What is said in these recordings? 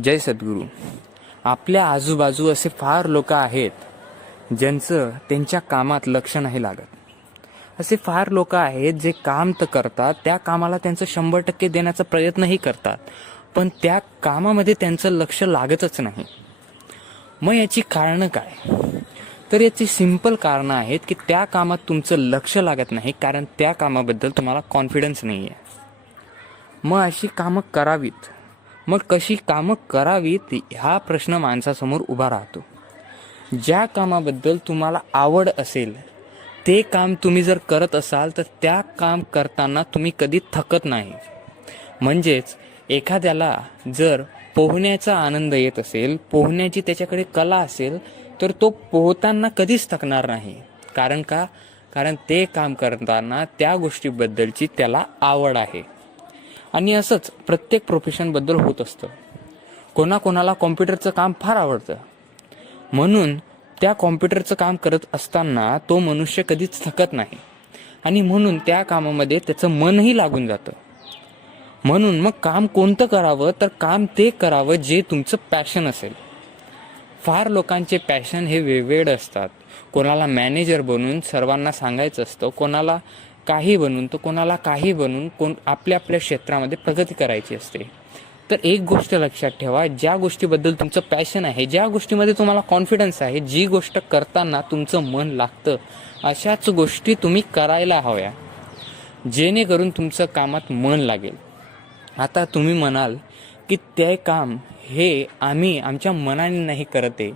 जय सद्गुरू. आपल्या आजूबाजू असे फार लोक आहेत ज्यांचं त्यांच्या कामात लक्ष नाही लागत. असे फार लोक आहेत जे काम तर करतात, त्या कामाला त्यांचं 100% देण्याचा प्रयत्नही करतात, पण त्या कामामध्ये त्यांचं लक्ष लागतच नाही. मग याची कारणं काय? तर याची सिंपल कारणं आहेत की त्या कामात तुमचं लक्ष लागत नाही, कारण त्या कामाबद्दल तुम्हाला कॉन्फिडन्स नाही आहे. मग अशी कामं करावीत, मग कशी कामं करावीत हा प्रश्न माणसासमोर उभा राहतो. ज्या कामाबद्दल तुम्हाला आवड असेल ते काम तुम्ही जर करत असाल तर त्या काम करताना तुम्ही कधी थकत नाही. म्हणजेच एखाद्याला जर पोहण्याचा आनंद येत असेल, पोहण्याची त्याच्याकडे कला असेल, तर तो पोहताना कधीच थकणार नाही. कारण का? कारण ते काम करताना त्या गोष्टीबद्दलची त्याला आवड आहे. आणि असंच प्रत्येक प्रोफेशनबद्दल होत असतं. कोणाकोणाला कॉम्प्युटरचं काम फार आवडतं, म्हणून त्या कॉम्प्युटरचं काम करत असताना तो मनुष्य कधीच थकत नाही आणि म्हणून त्या कामामध्ये त्याचं मनही लागून जातं. म्हणून मग काम कोणतं करावं, तर काम ते करावं जे तुमचं पॅशन असेल. फार लोकांचे पॅशन हे वेगवेगळे असतात. कोणाला मॅनेजर बनून सर्वांना सांगायचं असतं, कोणाला काही बनून, तर कोणाला काही बनून आपल्या आपल्या क्षेत्रामध्ये प्रगती करायची असते. तर एक गोष्ट लक्षात ठेवा, ज्या गोष्टीबद्दल तुमचं पॅशन आहे, ज्या गोष्टीमध्ये तुम्हाला कॉन्फिडन्स आहे, जी गोष्ट करताना तुमचं मन लागतं, अशाच गोष्टी तुम्ही करायला हव्या, जेणेकरून तुमचं कामात मन लागेल. आता तुम्ही म्हणाल की ते काम हे आम्ही आमच्या मनाने नाही करत आहे,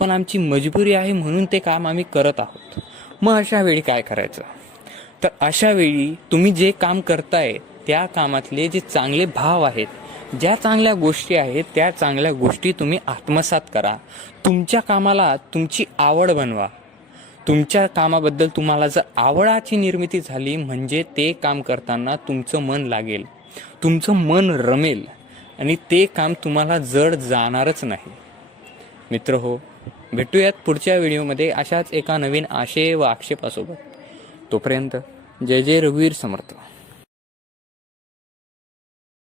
पण आमची मजबुरी आहे म्हणून ते काम आम्ही करत आहोत. मग अशा वेळी काय करायचं? तर अशा वेळी तुम्ही जे काम करताय त्या कामातले जे चांगले भाव आहेत, ज्या चांगल्या गोष्टी आहेत, त्या चांगल्या गोष्टी तुम्ही आत्मसात करा. तुमच्या कामाला तुमची आवड बनवा. तुमच्या कामाबद्दल तुम्हाला जर आवडाची निर्मिती झाली म्हणजे ते काम करताना तुमचं मन लागेल, तुमचं मन रमेल आणि ते काम तुम्हाला जड जाणारच नाही. मित्र हो, भेटूयात पुढच्या व्हिडिओमध्ये अशाच एका नवीन आशय व आक्षेपासोबत. तोपर्यंत जय जय रघुवीर समर्थ.